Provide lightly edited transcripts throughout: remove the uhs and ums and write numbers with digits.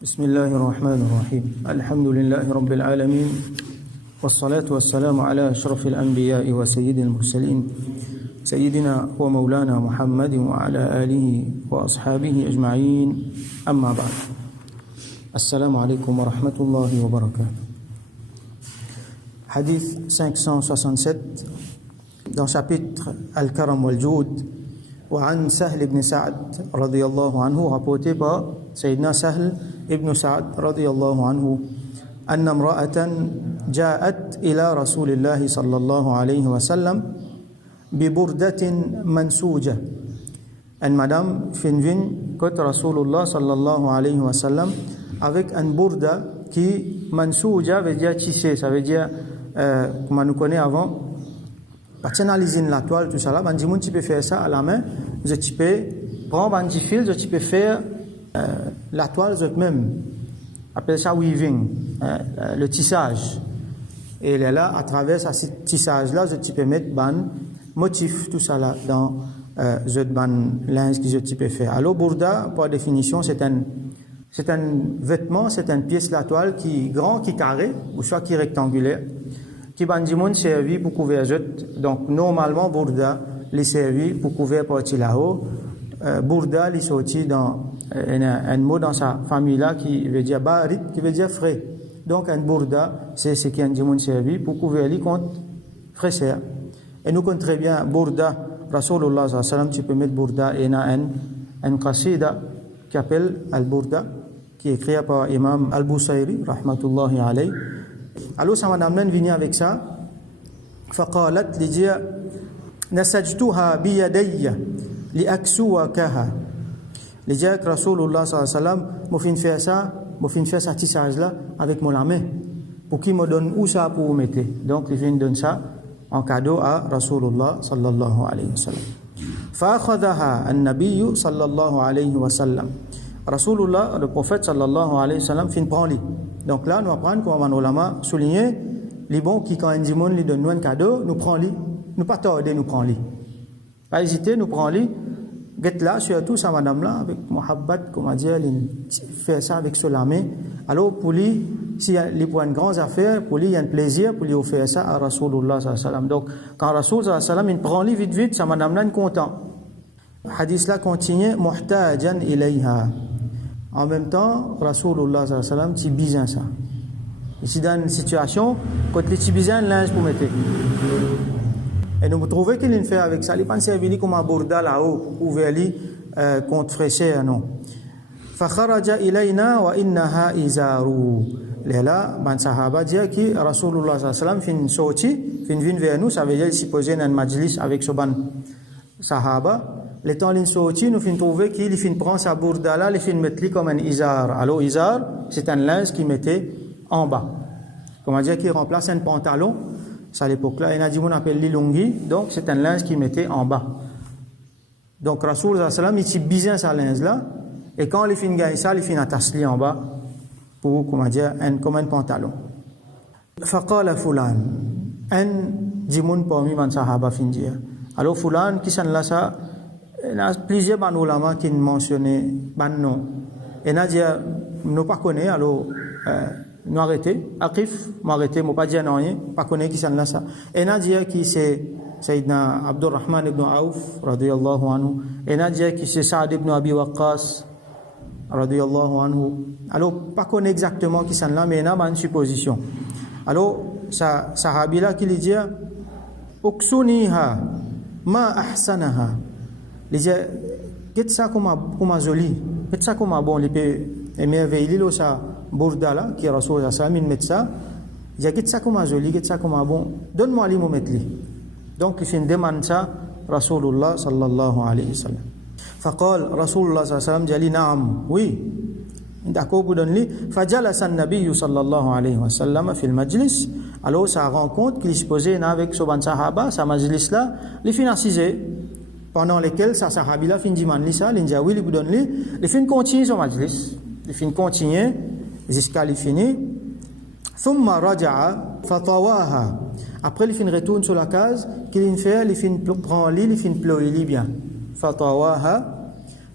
بسم الله الرحمن الرحيم الحمد لله رب العالمين والصلاة والسلام على أشرف الأنبياء وسيد المرسلين سيدنا ومولانا محمد وعلى آله وأصحابه أجمعين أما بعد السلام عليكم ورحمة الله وبركاته. Hadith 567 dans le chapitre Al-Karam wal-Joud وعن سهل بن سعد رضي الله عنه rapporté par سيدنا سهل ابن سعد رضي الله عنه أن امرأة جاءت إلى رسول الله صلى الله عليه وسلم ببردة منسوجة. Une madame finvin côté Rasulullah sallallahu alayhi wa sallam avec un burda qui mansouja veut dire tissé, ça veut dire comme nous connaît avant personnaliser la toile tout ça là, ben dis-moi tu peux faire ça à la main, tu peux prendre un petit fil, tu peux faire la toile même, appelle ça weaving, le tissage. Et là, à travers ce tissage-là, tu peux mettre ban motif, tout ça là, dans ban linge que tu peux faire. Alors, burda, par définition, c'est un vêtement, c'est une pièce de la toile qui est grand, qui est carré, ou soit qui est rectangulaire, qui ban servi pour couvrir. Donc, normalement, burda, les servi pour couvrir partie là-haut. Burda, il sorti dans un mot dans sa famille-là qui veut dire barit, qui veut dire frais. Donc, un burda, c'est ce qui est un servi pour couvrir les comptes fraîcheur. Et nous connaissons très bien burda, Rasulullah sallallahu alayhi wa sallam, tu peux mettre burda et un qasida qui appelle al-burda, qui est écrit par Imam al-Busayri, rahmatullahi alayhi. Alors, sa madame vient avec ça, faqalat li dire nasajtuha biyadayya li aksuwakaha. Les dire que Rasulullah sallallahu alayhi wa sallam m'a fait ça tissage là avec mon main pour qu'il me donne où ça pour vous mettre. Donc il vient donner ça en cadeau à Rasulullah sallallahu alayhi wa sallam. فأخذها النبي صلى الله عليه وسلم. Rasulullah, le prophète sallallahu alayhi wa sallam, fin prend lui. Donc là nous apprenons comment nos ulama souligner les bons qui quand un dimon lui donne un cadeau, nous prend lui, nous pas tarder nous prend lui. Pas hésiter, nous prend lui. Get là, surtout sa madame-là, avec Mohabbat, comment dire, il fait ça avec son main. Alors, pour lui, s'il y a pour une grande affaire, pour lui, il y a un plaisir, pour lui offrir ça à Rasulullah sallallahu alayhi wa sallam. Donc, quand Rasulullah sallallahu alayhi wa sallam, il prend lui vite, sa madame-là, il est content. Le hadith-là continue, muhtajan ilayha. En même temps, Rasulullah sallallahu alayhi wa sallam, il bizarre ça. Ici, dans une situation, quand il est bizarre, linge pour mettre. Et nous trouvons qu'il fait avec ça. Il pense qu'il comme un burda là-haut, ouvert contre fraîcheur, non. فخرج إلينا وإنها إزار. Là, ben sahaba dit que Rasulullah sallallahu alayhi wa sallam fin sorti, fin vient vers nous, ça veut dire qu'il posait un majlis avec ce ban sahaba. Le temps qu'il sorti, nous fin trouver qu'il fin prend sa burda là, il fin mettre comme un izar. Alors izar, c'est un linge qu'il mettait en bas. Comment dire qu'il remplace un pantalon. Ça à l'époque-là, il y a dit on appelle l'ilongi, donc c'est un linge qu'il mettait en bas. Donc Rasoul sallallahu alayhi wa sallam, il tient bien sa linge-là, et quand il finit gagne ça, il finit attaché en bas pour, comment dire, comme un pantalon. Faqala fulan, un dimoun parmi man sahaba fin dire. Alors fulan, qui s'en là ça, il y a plusieurs ban ulama qui mentionnaient ban nom. Et il a dit, nous pas connaît, alors nous arrêter, Aqif, m'arrêter, m'ont pas dit non rien, pas connaître qui s'en là ça. Et n'a dit qui c'est Sayyidina Abdurrahman ibn Auf, radiyallahu anhu. Et n'a dit qui c'est Saad ibn Abi Waqqas, radiyallahu anhu. Alors, pas connaître exactement qui s'en là, mais il y a une supposition. Alors, sahabi là qui lui dit, Uksuniha, ma ahsanaha. Il dit, qu'est-ce ça comme joli, qu'est-ce ça comme bon, il peut émerveiller là, ça. Burda là, qui est Rasulullah sallallahu alayhi wa sallam, il met ça, il dit, qu'est-ce ça comme joli, qu'est-ce ça comme bon, donne-moi lui, mon mettre lui. Donc, il fait une demande ça, Rasulullah sallallahu alayhi wa sallam. Faqal, Rasulullah sallallahu alayhi wa sallam, dit, ali naam, oui, d'accord, vous donne lui, fajalasa an-nabiyyu sallallahu alayhi wa sallam, fil majlis, alors, ça rencontre qu'il se posait avec son sahaba, sa majlis là, il finit assisé, pendant lesquels sa sahabi là, fin dimande lui ça, il dit, oui, il vous donne lui, il finit continuer son majlis, il finit continuer, jusqu'à il finit. Thumma raja'a fatawaha. Après il finit retourne sur la case qu'il fait, il finit prend il finit ployer bien. Fatawaha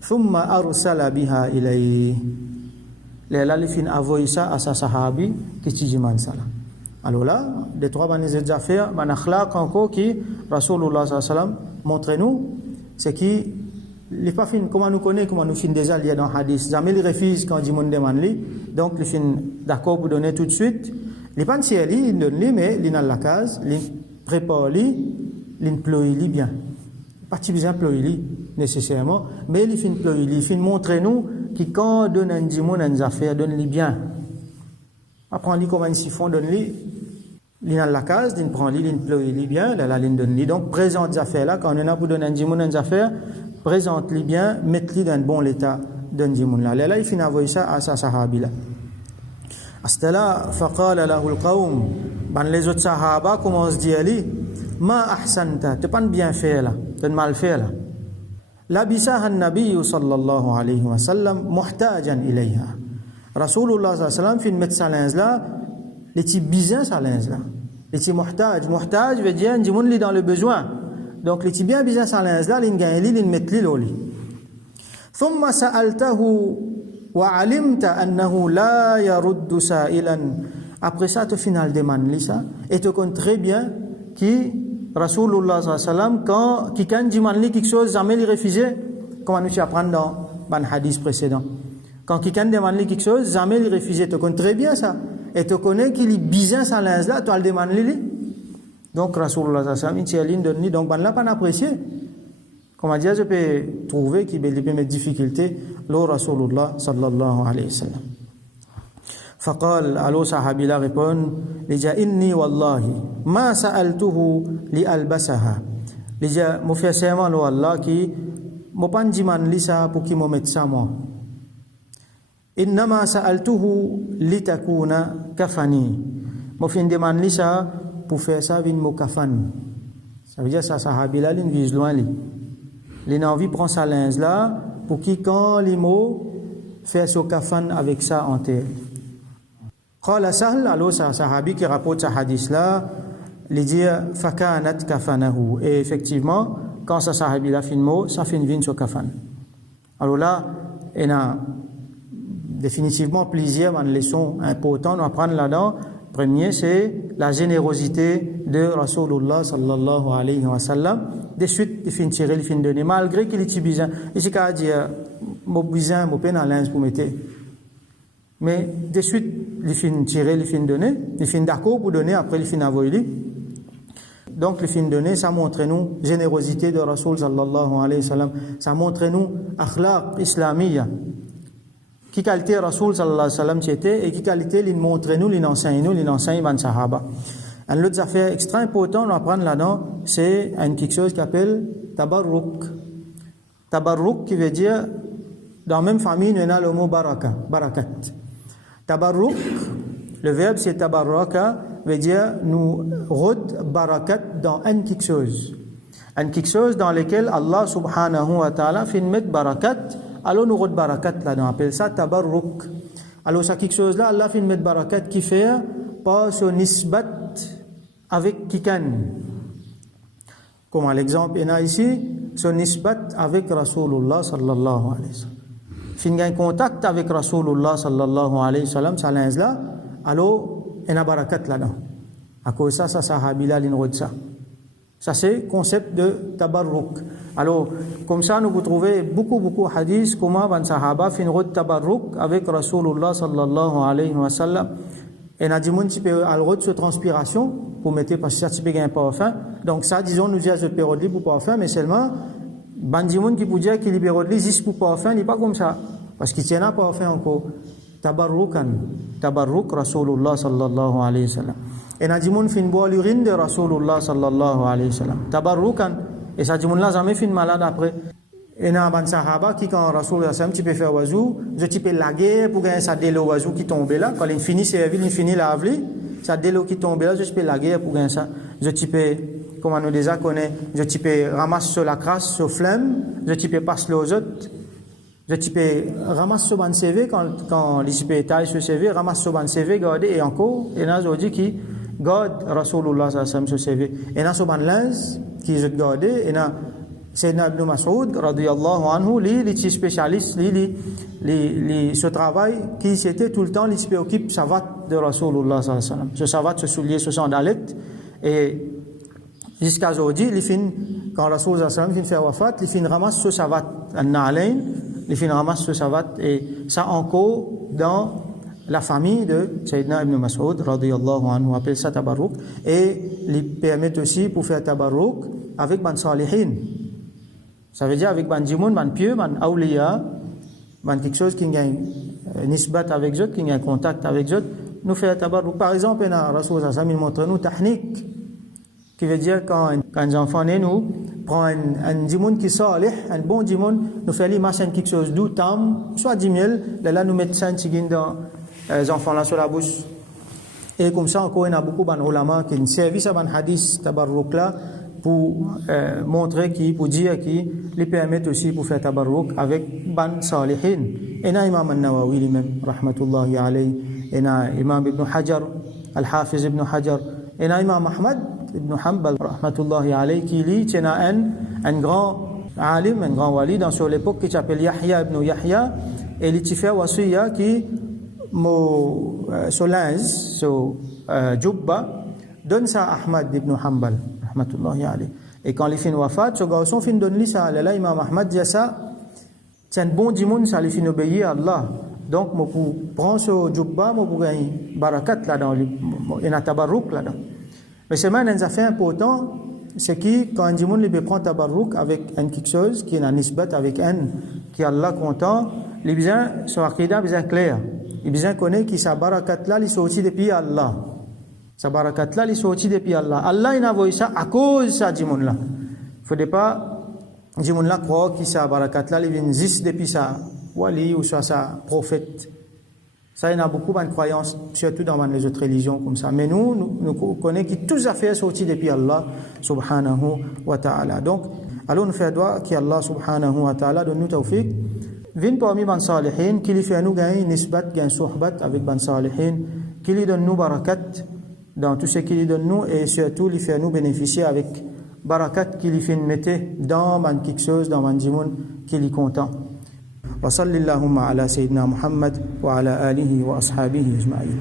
thumma arsala biha ilayhi. là il fin avoyer ça à sa sahabi qui tijiman ça là. Alors là des trois bannes affaires ban akhlaq encore qui Rasulullah sallallahu alayhi wa sallam montre nous c'est qui les pas fin comment nous connaît comment nous fin déjà lié dans hadith jamais il refuse quand dit monde demande lui donc il fin d'accord pour donner tout de suite les pas si il donne lui mais il dans la case il prépare lui il ploie lui bien pas besoin ploie lui nécessairement mais il fin ploie lui il fin montrer nous qui quand donne un dit monde une affaire donne lui bien apprend lui comment ils font donne lui il dans la case il prend lui il ploie lui bien là il donne lui donc présente des affaires là quand on a pour donner un dit monde une affaire présente-les bien, mette-les dans un bon état d'un djimoun là. Là, il finit envoyer ça à sa sahabi là. À ce là, faqala lahu al-qawm, ban les autres sahaba commencent à dire ali, ma ahsanta, t'es pas bien fait là, t'es mal fait là. Labisaha an-nabiy sallallahu alayhi wa sallam muhtajan ilayha. Rasulullah sallallahu alayhi wa sallam fin mettre sa linge là, les petits bizins sa linge là. Les petits muhtaj veut dire un djimoun li dans le besoin. Donc les tibiens bien sans linge là ils gagnent ils mettent li loli ثم سألته وعلمت أنه لا يرد سائلا après ça tu final demande li ça et tu connais très bien qui Rasulullah sallallahu alayhi wa sallam quand qui demande li quelque chose jamais il refusait comme nous apprendre dans le hadith précédent quand quelqu'un demande li quelque chose jamais il refusait tu connais très bien ça et tu connais qu'il est bien sans linge là tu le demandes li donc Rasulullah sallallahu alayhi wa sallam donne donc ban là pas apprécié comment dire je peux trouver qu'il peut mettre difficulté le Rasulullah sallallahu alayhi wa sallam فقال allo sahabi la répond déjà inni wallahi ma sa'altuhu li albasaha déjà mo fait serment lo Allah qui mo pas diman li ça pour qui mo mette ça moi inma sa'altuhu li takuna kafani mo fin demande li ça pour faire ça vin mo kafan ça veut dire ça sahabi là il vise loin li il a envie prend sa linge là pour qui quand les mots fait son kafan avec ça en terre قال سهل alors ça sahabi qui rapporte ce hadith là il dit fakanat kafanahu et effectivement quand ça sahabi là fin mot ça fin vin sur kafan alors là il y a définitivement plusieurs leçons importantes à prendre là-dedans. Premier, c'est la générosité de Rasulullah sallallahu alayhi wa sallam. De suite, il finit tirer, il finit donner, malgré qu'il est bizarre. Ici, quand il dit, mon bizarre, mon peine à linge pour mettre. Mais de suite, il finit tirer, il finit donner, il finit d'accord pour donner, après il finit envoyer. Donc, il finit donner, ça montre nous générosité de Rasul sallallahu alayhi wa sallam. Ça montre nous akhlaq islamiyya. Qui qualité Rasul sallallahu alayhi wa sallam c'était et qui qualité il montre nous, il enseigne ban sahaba. Un autre affaire extrêmement important à prendre là-dedans, c'est quelque chose qui s'appelle tabarruk. Tabarruk qui veut dire, dans la même famille, il y a le mot barakat. Tabarruk, le verbe c'est tabarraka, veut dire nous rôde barakat dans quelque chose. Quelque chose dans lequel Allah subhanahu wa ta'ala fait mettre barakat. Alors nous rôde barakat là, on appelle ça tabarruk. Alors ça quelque chose là, Allah fait mettre barakat qui fait pas son nisbat avec kikan. Comme l'exemple il y a ici, son nisbat avec Rasulullah sallallahu alayhi wa sallam. Fin gain contact avec Rasulullah sallallahu alayhi wa sallam, ça l'inz là, alors il y a barakat là-dedans. À cause ça sahabi là, il rôde ça. Ça c'est le concept de tabarruk. Alors, comme ça, nous vous trouvez beaucoup hadiths comment ban sahaba fin rôde tabarruk avec Rasulullah sallallahu alayhi wa sallam. Et n'a dit moun qui peut al rôde sur transpiration pour mettre parce que ça tu peux gagner parfum. Donc ça, disons, nous disons je peux rôde pour parfum, mais seulement ban dit moun qui peut dire qu'il peut rôde juste pour parfum, il n'est pas comme ça. Parce qu'il tient à parfum encore. Tabarruk Rasulullah sallallahu alayhi wa sallam. Et n'a dit moun fin boire l'urine de Rasulullah sallallahu alayhi wa sallam. Tabarrukan. Et ça dit moun là jamais fin malade après. Et n'a ban sahaba qui quand Rasulullah sallam tu peux faire wazou, tu peux laguer pour gagner sa délo wazou qui tombe là. Quand il finit servir, il finit laver, sa délo qui tombe là, je peux laguer pour gagner ça. Je peux, comme on nous déjà connaît, je peux ramasser sur la crasse, sur flemme, je peux passer aux autres. Je peux ramasser sur ban CV quand les peux taille sur CV, ramasse sur ban CV, garder et encore, et n'a dit qui garde Rasulullah sallallahu alayhi wa sallam sur CV. Et n'a sur ban linge qui je garder, et n'a Sayyidina Ibn Mas'ud radiyallahu anhu les spécialistes ce travail qui c'était tout le temps les préoccupe savat de Rasulullah sallallahu alayhi wa sallam, ce savat, ce soulier, ce sandalet, et jusqu'à aujourd'hui quand Rasulullah sallallahu alayhi wa sallam fait wafat, il ramasse ce savat an-na'alain, il ramasse ce savat, et ça encore dans la famille de Sayyidina Ibn Mas'ud radiyallahu anhu, on appelle ça tabarruk, et il permet aussi pour faire tabarruk avec ban salihin. Ça veut dire avec ban jimoun, ban pieux, ban awliya, ban quelque chose qui a nisbat avec eux, qui a contact avec eux, nous fait tabarruk. Par exemple, Rasulullah il montre nous tahnik, qui veut dire quand un enfant naît, nous prend un jimoun qui salih, un bon jimoun, nous fait l'image quelque chose d'où tam, soit 10 000, là nous mettons ça dans les enfants là sur la bouche. Et comme ça, encore, il y a beaucoup de ulama qui servent à un hadith tabarruk là pour montrer pour dire qui les permettent aussi pour faire tabarruk avec ban salihin. Et na Imam al-Nawawi lui-même, rahmatullahi alayhi, et na Imam Ibn Hajar, Al-Hafiz Ibn Hajar, et na Imam Ahmad Ibn Hanbal, rahmatullahi alayhi, qui lit, c'est un grand alim, un grand wali sur l'époque qui s'appelle Yahya Ibn Yahya, et il fait wasiya qui so linge, so jubba, donne ça à Ahmad Ibn Hanbal, rahmatullahi alayhi. Et quand il fait une wafat, ce garçon fin donne ça, là Imam Ahmad dit ça, c'est un bon dimoun, ça lui fait obéir à Allah. Donc, moi pour prendre ce jubba, moi pour gagner barakat là-dedans, il y a tabarruk là-dedans. Mais c'est même une affaire importante, c'est que quand un dimoun lui prend tabarruk avec un quelque chose qui est un nisbat avec un qui est Allah content, il a besoin, son aqidah bien clair. Il a besoin de connaître que sa barakat là, il sorti depuis Allah. Sa barakat là, il sorti depuis Allah. Allah, il a envoyé ça à cause de ça, dimoun là. Il ne faudrait pas, dimoun là, croire que sa barakat là, il vient juste depuis sa wali ou soit sa prophète. Ça, il y a beaucoup de croyances, surtout dans les autres religions comme ça. Mais nous connaissons que toutes les affaires sont sorties depuis Allah, subhanahu wa ta'ala. Donc, allons nous faire droit qu'Allah, subhanahu wa ta'ala, donne nous tawfiq. Vin parmi ban salihin, qui lui fait nous gagner nisbat, gagner sohbat avec ban salihin, qui lui donne nous barakat dans tout ce qu'il lui donne nous, et surtout, lui fait nous bénéficier avec barakat qui lui fait mettre dans ban quelque chose, dans ban jimoun, qui lui content. وصل اللهم على سيدنا محمد وعلى آله وأصحابه أجمعين.